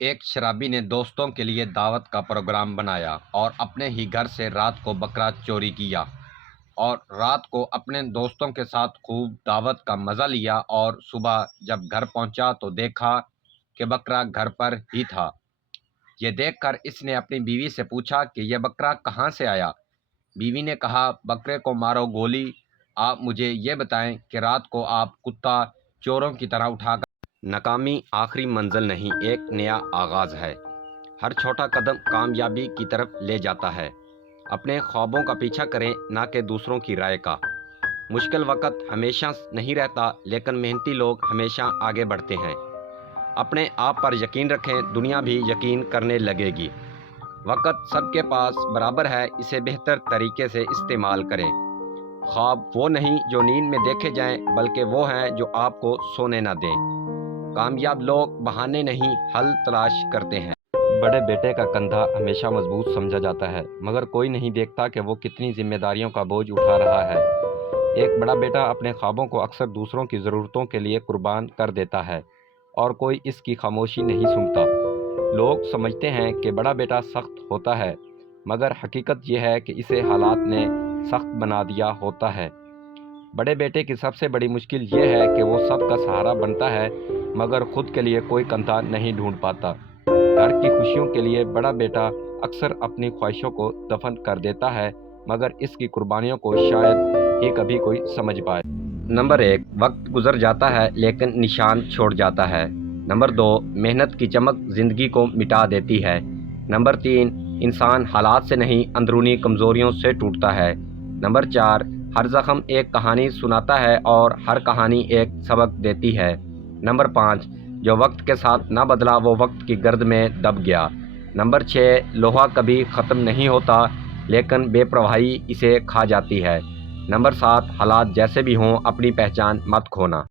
ایک شرابی نے دوستوں کے لیے دعوت کا پروگرام بنایا اور اپنے ہی گھر سے رات کو بکرا چوری کیا اور رات کو اپنے دوستوں کے ساتھ خوب دعوت کا مزہ لیا اور صبح جب گھر پہنچا تو دیکھا کہ بکرا گھر پر ہی تھا۔ یہ دیکھ کر اس نے اپنی بیوی سے پوچھا کہ یہ بکرا کہاں سے آیا؟ بیوی نے کہا، بکرے کو مارو گولی، آپ مجھے یہ بتائیں کہ رات کو آپ کتا چوروں کی طرح اٹھا کر ناکامی آخری منزل نہیں، ایک نیا آغاز ہے۔ ہر چھوٹا قدم کامیابی کی طرف لے جاتا ہے۔ اپنے خوابوں کا پیچھا کریں، نہ کہ دوسروں کی رائے کا۔ مشکل وقت ہمیشہ نہیں رہتا، لیکن محنتی لوگ ہمیشہ آگے بڑھتے ہیں۔ اپنے آپ پر یقین رکھیں، دنیا بھی یقین کرنے لگے گی۔ وقت سب کے پاس برابر ہے، اسے بہتر طریقے سے استعمال کریں۔ خواب وہ نہیں جو نیند میں دیکھے جائیں، بلکہ وہ ہیں جو آپ کو سونے نہ دیں۔ کامیاب لوگ بہانے نہیں، حل تلاش کرتے ہیں۔ بڑے بیٹے کا کندھا ہمیشہ مضبوط سمجھا جاتا ہے، مگر کوئی نہیں دیکھتا کہ وہ کتنی ذمہ داریوں کا بوجھ اٹھا رہا ہے۔ ایک بڑا بیٹا اپنے خوابوں کو اکثر دوسروں کی ضرورتوں کے لیے قربان کر دیتا ہے، اور کوئی اس کی خاموشی نہیں سنتا۔ لوگ سمجھتے ہیں کہ بڑا بیٹا سخت ہوتا ہے، مگر حقیقت یہ ہے کہ اسے حالات نے سخت بنا دیا ہوتا ہے۔ بڑے بیٹے کی سب سے بڑی مشکل یہ ہے کہ وہ سب کا سہارا بنتا ہے، مگر خود کے لیے کوئی کندھا نہیں ڈھونڈ پاتا۔ گھر کی خوشیوں کے لیے بڑا بیٹا اکثر اپنی خواہشوں کو دفن کر دیتا ہے، مگر اس کی قربانیوں کو شاید ہی کبھی کوئی سمجھ پائے۔ نمبر 1، وقت گزر جاتا ہے لیکن نشان چھوڑ جاتا ہے۔ نمبر 2، محنت کی چمک زندگی کو مٹا دیتی ہے۔ نمبر 3، انسان حالات سے نہیں اندرونی کمزوریوں سے ٹوٹتا ہے۔ نمبر 4، ہر زخم ایک کہانی سناتا ہے اور ہر کہانی ایک سبق دیتی ہے۔ نمبر 5، جو وقت کے ساتھ نہ بدلا وہ وقت کی گرد میں دب گیا۔ نمبر 6، لوہا کبھی ختم نہیں ہوتا، لیکن بے پرواہی اسے کھا جاتی ہے۔ نمبر 7، حالات جیسے بھی ہوں اپنی پہچان مت کھونا۔